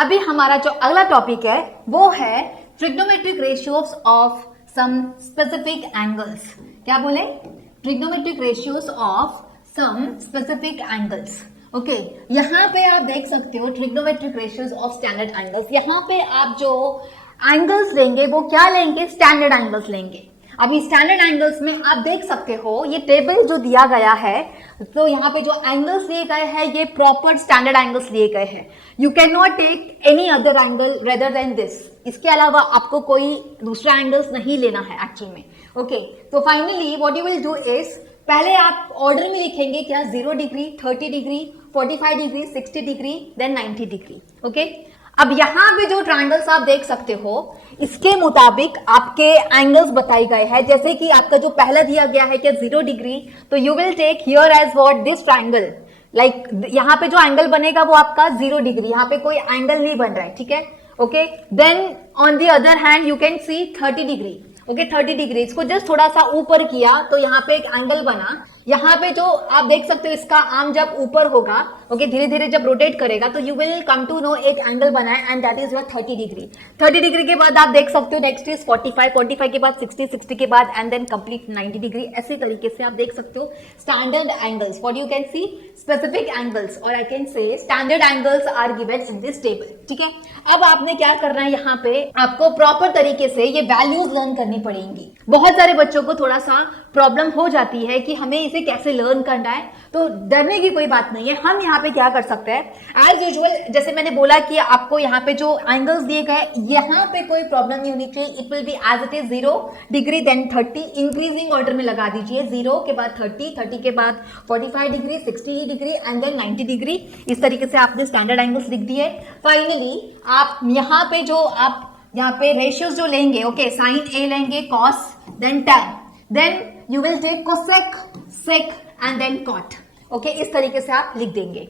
अभी हमारा जो अगला टॉपिक है वो है trigonometric ratios of some specific angles. क्या बोले? Trigonometric ratios of some specific angles. Okay, यहाँ पे आप देख सकते हो trigonometric ratios of standard angles. यहाँ पे आप जो एंगल्स लेंगे वो क्या लेंगे? स्टैंडर्ड एंगल्स लेंगे। अभी स्टैंडर्ड एंगल्स में आप देख सकते हो ये टेबल जो दिया गया है, तो यहाँ पे जो एंगल्स लिए गए हैं ये प्रॉपर स्टैंडर्ड एंगल्स लिए गए हैं। You can not take any other angle rather than this. इसके अलावा आपको कोई दूसरा एंगल्स नहीं लेना है एक्चुअल में। ओके, तो finally what you will do is, पहले आप ऑर्डर में लिखेंगे क्या? 0 degree, 30 degree, 45 degree, 60 degree, then 90 degree. Okay, अब यहाँ पे जो ट्रायंगल्स आप देख सकते हो इसके मुताबिक आपके एंगल्स बताए गए हैं। जैसे कि आपका जो पहला दिया गया है कि 0 डिग्री, तो you will take here as what? This triangle. Like यहाँ पे जो एंगल बनेगा वो आपका 0 डिग्री, यहाँ पे कोई एंगल नहीं बन रहा है, ठीक है? Okay, then on the other hand you can see 30 degree. Okay, 30 degree, इसको जस्ट थोड़ा सा ऊपर किया तो यहाँ पे एक एंगल बना। यहाँ पे जो आप देख सकते हो इसका आर्म जब ऊपर होगा, ओके, धीरे धीरे जब रोटेट करेगा तो you will come to know एक एंगल बना है and that is your 30 degree. 30 degree के बाद आप देख सकते हो नेक्स्ट इज 45, 45 के बाद 60, 60 के बाद एंड देन कंप्लीट 90 डिग्री। ऐसे तरीके से आप देख सकते हो standard angles. What you can see? Specific angles, और I can say standard angles are given in this table. ठीक है, अब आपने क्या करना है, यहाँ पे आपको प्रॉपर तरीके से ये वैल्यूज लर्न करनी पड़ेंगी। बहुत सारे बच्चों को थोड़ा सा प्रॉब्लम हो जाती है कि हमें इसे कैसे लर्न करना है, तो डरने की कोई बात नहीं है। हम यहाँ पे क्या कर सकते हैं, एज यूजुअल जैसे मैंने बोला कि आपको यहाँ पे जो एंगल्स दिए गए यहाँ पे कोई प्रॉब्लम नहीं होनी चाहिए। It will be as it is 0 degree then 30, increasing order में लगा दीजिए। 0 के बाद 30, 30 के बाद 45 degree, 60 degree and then 90 degree. इस तरीके से आपने स्टैंडर्ड एंगल्स लिख दिए। फाइनली आप यहाँ पे जो आप यहाँ पे रेशियोज जो लेंगे, ओके, साइन ए लेंगे, cos, then tan, then you will take cosec, sec and then cot. Okay, इस तरीके से आप लिख देंगे।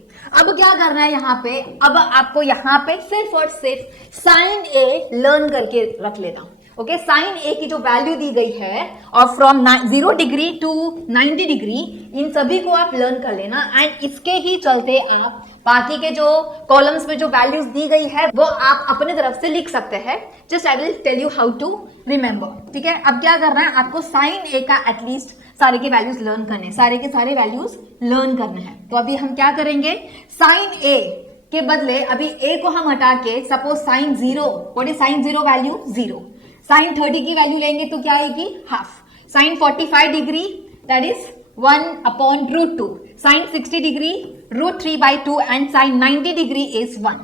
अब क्या करना है यहाँ पे, अब आपको यहाँ पे सिर्फ और सिर्फ साइन ए लर्न करके रख लेना। ओके, साइन ए की जो वैल्यू दी गई है और फ्रॉम 0 डिग्री टू 90 डिग्री, इन सभी को आप लर्न कर लेना एंड इसके ही चलते आप बाकी के जो कॉलम्स में जो वैल्यूज दी गई है वो आप अपने तरफ से लिख सकते हैं। Just I will tell you how to remember. ठीक है, अब क्या करना है, आपको साइन ए का एटलीस्ट सारे के वैल्यूज लर्न करने, सारे के सारे वैल्यूज लर्न करने हैं। तो अभी हम क्या करेंगे, साइन ए के बदले अभी ए को हम हटा के suppose sine 0, what is sine 0 value? 0। Sine 30 की वैल्यू लेंगे तो क्या आएगी? Half. Sine 45 degree that is 1/√2। Sine 60 degree √3/2 and sine 90 degree is 1।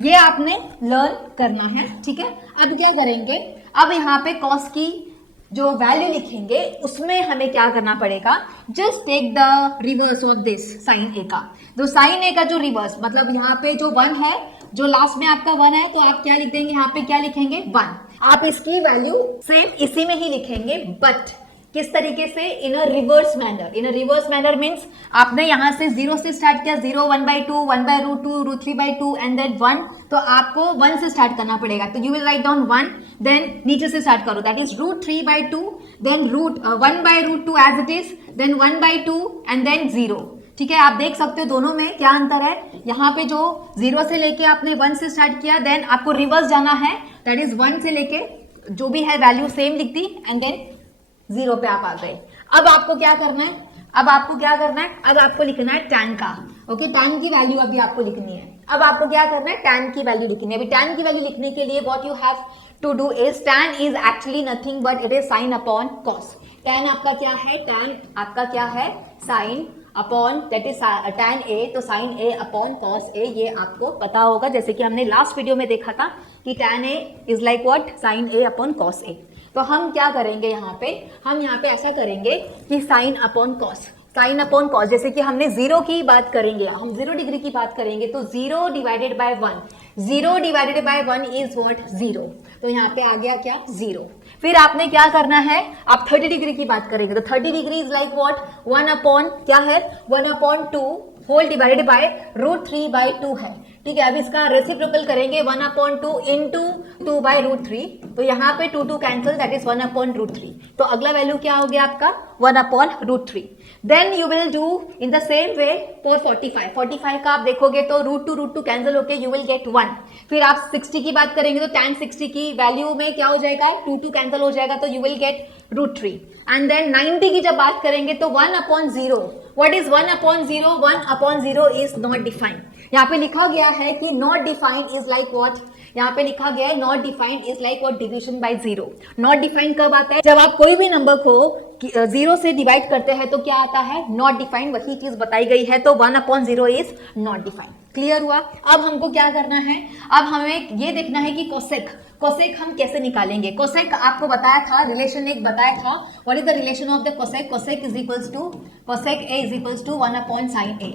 ये आपने लर्न करना है। ठीक है, अब क्या करेंगे, अब यहाँ पे कॉस की जो वैल्यू लिखेंगे उसमें हमें क्या करना पड़ेगा, just take the reverse of this sine A का। जो साइन ए का जो रिवर्स, मतलब यहाँ पे जो 1 है, जो लास्ट में आपका 1 है, तो आप क्या लिख देंगे, यहाँ पे क्या लिखेंगे? 1। आप इसकी वैल्यू सेम इसी में ही लिखेंगे, बट किस तरीके से? In a reverse manner. In a reverse manner means आपने यहाँ से 0 से स्टार्ट किया, 0, 1/2, 1/√2, √3/2 एंड देन 1, तो आपको 1 से स्टार्ट करना पड़ेगा। तो you will write down 1, then नीचे से स्टार्ट करो, that is √3/2, then 1/√2 as it is, then 1/2 and then 0। ठीक है, आप देख सकते हो दोनों में क्या अंतर है। यहाँ पे जो 0 से लेके आपने 1 से स्टार्ट किया, देन आपको रिवर्स जाना है, दैट इज 1 से लेके जो भी है वैल्यू सेम लिख दी एंड देन 0 पे आप आ गए। अब आपको क्या करना है, अब आपको क्या करना है, अब आपको लिखना है टैन का। ओके, टैन की वैल्यू अभी आपको लिखनी है। अब आपको क्या करना है, टैन की वैल्यू लिखनी है। अभी टैन की वैल्यू लिखने के लिए what you have to do is, tan is actually nothing but it is sine upon cos. Tan आपका क्या है, टैन आपका क्या है, sine upon, that is tan A, तो sine A upon cos A, ये आपको पता होगा। जैसे कि हमने लास्ट वीडियो में देखा था कि tan A is like what, sine A upon cos A. तो हम क्या करेंगे यहाँ पे, हम यहाँ पे ऐसा करेंगे कि sign upon cos, sign upon cos, जैसे कि हमने 0 की बात करेंगे, हम 0 डिग्री की बात करेंगे, तो 0 divided by 1, 0 divided by 1 is what, 0। तो यहाँ पे आ गया क्या, 0। फिर आपने क्या करना है, आप 30 डिग्री की बात करेंगे, तो 30 degree is like what, 1 upon क्या है, 1/2 होल डिवाइडेड बाय √3/2 है। ठीक है, अब इसका रेसिप्रोकल करेंगे, 1/2 इंटू 2/√3, तो यहाँ पे 2 कैंसिल, दैट इज 1/√3। तो अगला वैल्यू क्या हो गया आपका, 1/√3। Then you will do in the same way for 45 का आप देखोगे तो रूट टू कैंसिल होके यू विल गेट 1. फिर आप 60 की बात करेंगे तो tan 60 की वैल्यू में क्या हो जाएगा, टू कैंसिल हो जाएगा तो you will get √3. And then 90 की जब बात करेंगे तो 1/0. What is 1/0? 1/0 is not defined. यहाँ पे लिखा गया है कि not defined is like what, यहाँ पे लिखा गया है not defined is like what, division by 0. Not defined कब आता है, जब आप कोई भी नंबर को 0 से डिवाइड करते हैं तो क्या आता है, नॉट डिफाइंड. वही चीज बताई गई है, तो 1/0 इज नॉट डिफाइंड. क्लियर हुआ. अब हमको क्या करना है, अब हमें ये देखना है कि कोसेक हम कैसे निकालेंगे. कोसेक आपको बताया था, रिलेशन एक बताया था. What is the relation of the cosec? Cosec is equals to cosec A is equals to 1/sin a.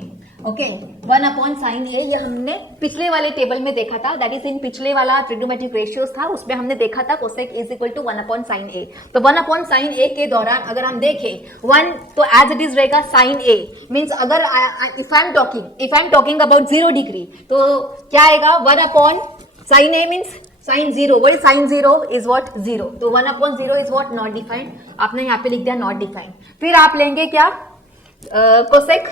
Okay, 1/sin a ये हमने पिछले वाले टेबल में देखा था, दैट इज इन पिछले वाला ट्रिग्नोमेट्रिक रेशियोज था, उसमें हमने देखा था cosec is equal to 1/sin a. तो 1/sin a के दौरान अगर हम देखें 1 तो एज इट इज रहेगा sin a. मीन्स अगर if I am talking about 0 degree तो क्या आएगा, 1/sin a means sin 0. what is sin 0 is what, 0. तो 1/0 is what, not defined. आपने यहाँ पे लिख दिया not defined. फिर आप लेंगे क्या, cosec.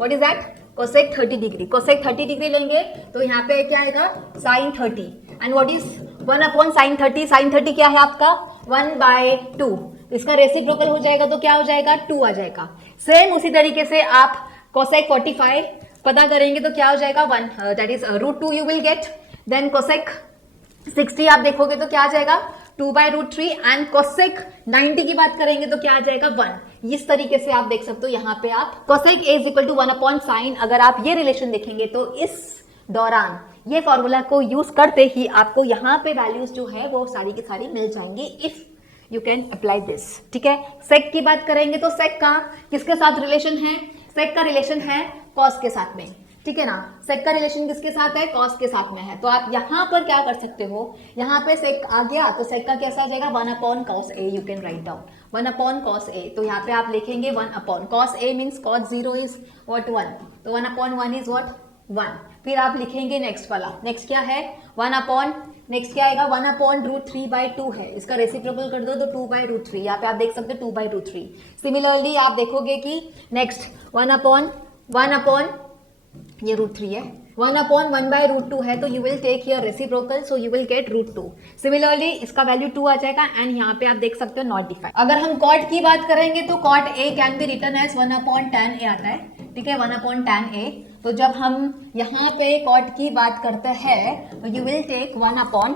what is that? Cosec 30 degree. Cosec 30 degree लेंगे तो यहाँ पे क्या आएगा, sin 30. And what is 1/sin 30? sin 30 क्या है आपका, 1/2. इसका रेसिप्रोकल हो जाएगा तो क्या हो जाएगा, 2 आ जाएगा. सेम उसी तरीके से आप कोसेक 45 पता करेंगे तो क्या हो जाएगा, 1, that is √2 you will get. Then cosec 60 आप देखोगे तो क्या आ जाएगा, 2/√3. एंड कोसेक 90 की बात करेंगे तो क्या आ जाएगा, 1. इस तरीके से आप देख सकते हो. यहाँ पे आप cosec A is equal to 1/sin, अगर आप ये रिलेशन देखेंगे तो इस दौरान ये फॉर्मूला को यूज करते ही आपको यहाँ पे वैल्यूज जो है वो सारी की सारी मिल जाएंगी if you can apply this. ठीक है. सेक की बात करेंगे तो सेक का किसके साथ रिलेशन है, सेक का रिलेशन है कॉस के साथ में. ठीक है ना. सेक का रिलेशन किसके साथ है, कॉस के साथ में है. तो आप यहाँ पर क्या कर सकते हो, यहाँ पे सेक आ गया तो सेक का कैसा आ जाएगा, 1/cos a. You can write down 1/cos a. तो यहाँ पे आप लिखेंगे 1/cos a means cos 0 is what, 1. तो 1/1 इज व्हाट, 1. फिर आप लिखेंगे नेक्स्ट वाला. नेक्स्ट क्या है, नेक्स्ट क्या आएगा, 1/√3/2 है. इसका रेसिप्रोकल कर दो तो 2/√3. यहाँ पे आप देख सकते हो 2/√3. सिमिलरली आप देखोगे कि नेक्स्ट 1/1 ये √3 है, 1/1/√2 है तो you will take here reciprocal so you will get √2. Similarly इसका वैल्यू 2 आ जाएगा. एंड यहाँ पे आप देख सकते हो नॉट डिफाइंड. अगर हम कॉट की बात करेंगे तो cot A can be written as 1/tan a आता है. ठीक है, 1/tan a. तो जब हम यहाँ पे कॉट की बात करते हैं तो यू विल टेक 1/,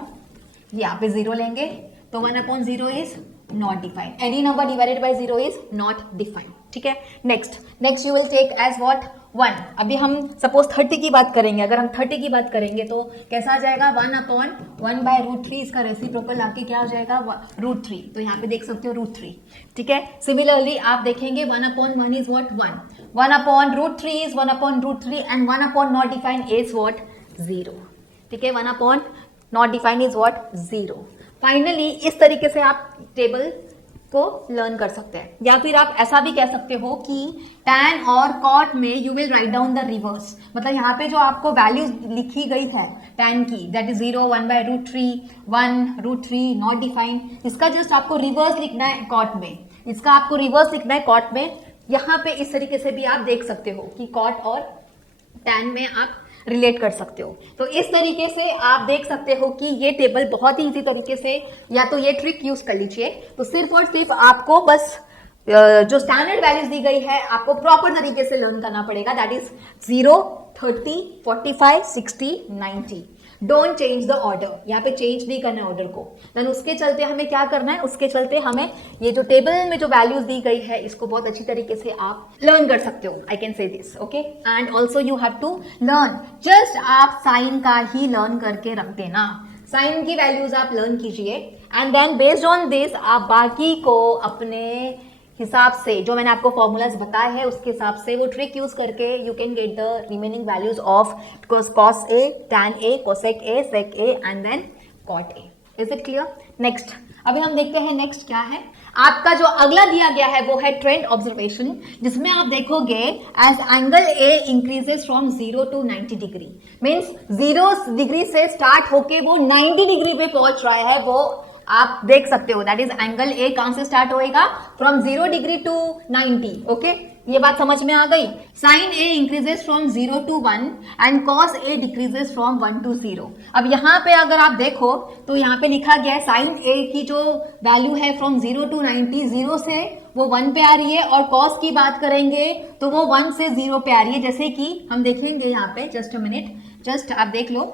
यहाँ पे 0 लेंगे तो 1/0 is not defined. Any number divided by 0 is not defined. ठीक है. Next you will take as what, 1. अभी हम सपोज 30 की बात करेंगे. अगर हम 30 की बात करेंगे तो कैसा आ जाएगा, 1/1/√3. इसका रेसिप्रोकल आके क्या हो जाएगा, √3. तो यहाँ पे देख सकते हो √3. ठीक है. सिमिलरली आप देखेंगे 1/1 is what, 1. 1/√3 is 1/√3 and 1/not defined is what, 0. ठीक है. 1/not defined is what, 0. Finally इस तरीके से आप टेबल को लर्न कर सकते हैं. या फिर आप ऐसा भी कह सकते हो कि tan और cot में you will write down the reverse. मतलब यहाँ पे जो आपको वैल्यू लिखी गई है tan की, दैट इज 0, 1/√3, 1√3 नॉट डिफाइंड, इसका जस्ट आपको रिवर्स लिखना है cot में. इसका आपको रिवर्स लिखना है cot में. यहाँ पे इस तरीके से भी आप देख सकते हो कि cot और tan में आप रिलेट कर सकते हो. तो इस तरीके से आप देख सकते हो कि ये टेबल बहुत ही इजी तरीके से, या तो ये ट्रिक यूज कर लीजिए. तो सिर्फ और सिर्फ आपको बस जो स्टैंडर्ड वैल्यूज दी गई है आपको प्रॉपर तरीके से लर्न करना पड़ेगा. That is 0, 30, 45, 60, 90. Don't change the order. यहाँ पे चेंज नहीं करना है ऑर्डर को. देन उसके चलते हमें क्या करना है, उसके चलते हमें ये जो टेबल में जो वैल्यूज दी गई है इसको बहुत अच्छी तरीके से आप लर्न कर सकते हो. I can say this. Okay. And also you have to learn. Just आप साइन का ही लर्न करके रख देना. साइन की वैल्यूज आप लर्न कीजिए and then based on this आप बाकी को अपने हिसाब से, जो मैंने आपको फॉर्मूलाज बताए हैं उसके हिसाब से वो ट्रिक यूज करके you can get the remaining values of cos a, tan a, cosec a, sec a and then cot a. Is it clear? Next अभी हम देखते हैं नेक्स्ट क्या है. आपका जो अगला दिया गया है वो है ट्रेंड ऑब्जर्वेशन, जिसमें आप देखोगे as angle A increases from 0 to 90 degree. Means 0 degree से स्टार्ट होके वो 90 डिग्री पे पहुंच रहा है, वो आप देख सकते हो. दैट इज एंगल ए कहां से स्टार्ट होएगा, फ्रॉम 0 डिग्री टू 90. ओके. ये बात समझ में आ गई। Sine A increases from 0 to 1 and cos A decreases from 1 to 0। अब यहाँ पे अगर आप देखो तो यहाँ पे लिखा गया है साइन ए की जो वैल्यू है फ्रॉम 0 to 90, 0 से वो 1 पे आ रही है, और कॉस की बात करेंगे तो वो 1 से 0 पे आ रही है। जैसे कि हम देखेंगे यहाँ पे, जस्ट अ मिनट, जस्ट आप देख लो,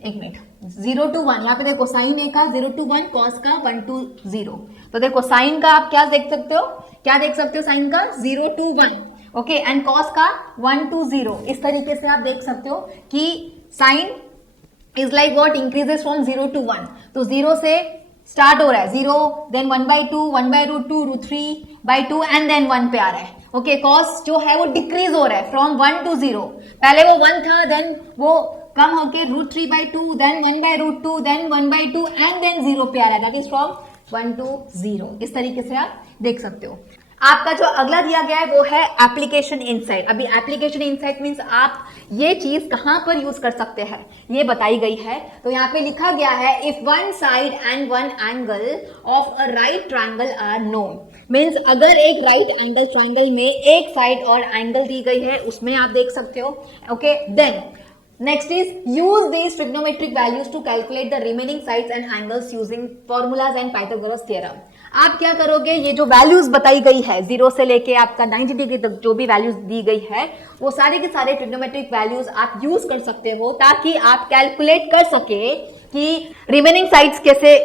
एक मिनट, 0 to 1, यहाँ पे देखो साइन ए का 0 to 1, कॉस का 1 to 0। तो देखो साइन का आप क्या देख सकते हो, क्या देख सकते हो, साइन का 0 to 1, ओके, एंड कॉस का 1 to 0। इस तरीके से आप देख सकते हो कि sine is like what, increases from 0 to 1। तो 0 से स्टार्ट हो रहा है, 0, देन 1/2, 1/√2, √3/2 एंड देन 1 पे आ रहा है। ओके, कॉस जो है वो डिक्रीज हो रहा है फ्रॉम 1 to 0। पहले वो 1 था, देन वो कम होके √3/2, देन 1/√2, देन 1/2 एंड देन 0 पे आ रहा है, दैट इज फ्रॉम 1 to 0। इस तरीके से आप देख सकते हो। आपका जो अगला दिया गया है वो है एप्लीकेशन इनसाइट। अभी एप्लीकेशन इनसाइट मींस आप ये चीज कहां पर यूज कर सकते हैं ये बताई गई है। तो यहाँ पे लिखा गया है, if one side and one angle of a right triangle are known, means अगर एक राइट एंगल ट्रायंगल में एक साइड और एंगल दी गई है उसमें आप देख सकते हो। Okay, then next is use these trigonometric values to calculate the remaining sides and angles using formulas and Pythagoras theorem। आप क्या करोगे, ये जो वैल्यूज बताई गई है 0 से लेके आपका 90 डिग्री तक जो भी वैल्यूज दी गई है वो सारे के सारे ट्रिग्नोमेट्रिक वैल्यूज आप यूज कर सकते हो ताकि आप कैलकुलेट कर सके कि रिमेनिंग साइड्स कैसे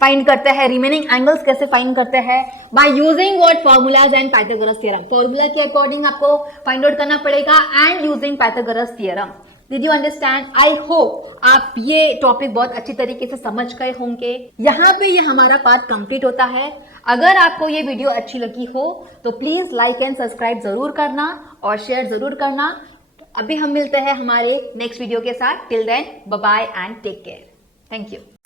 फाइंड करते हैं, रिमेनिंग एंगल्स कैसे फाइंड करते हैं, by using what formulas and Pythagoras theorem. Formula के अकॉर्डिंग आपको फाइंड आउट करना पड़ेगा and using Pythagoras theorem. Did you understand? I hope आप ये टॉपिक बहुत अच्छी तरीके से समझ गए होंगे। यहाँ पे ये हमारा पार्ट कंप्लीट होता है। अगर आपको ये वीडियो अच्छी लगी हो तो प्लीज लाइक एंड सब्सक्राइब जरूर करना और शेयर जरूर करना। अभी हम मिलते हैं हमारे नेक्स्ट वीडियो के साथ। Till then, bye bye and take care. Thank you.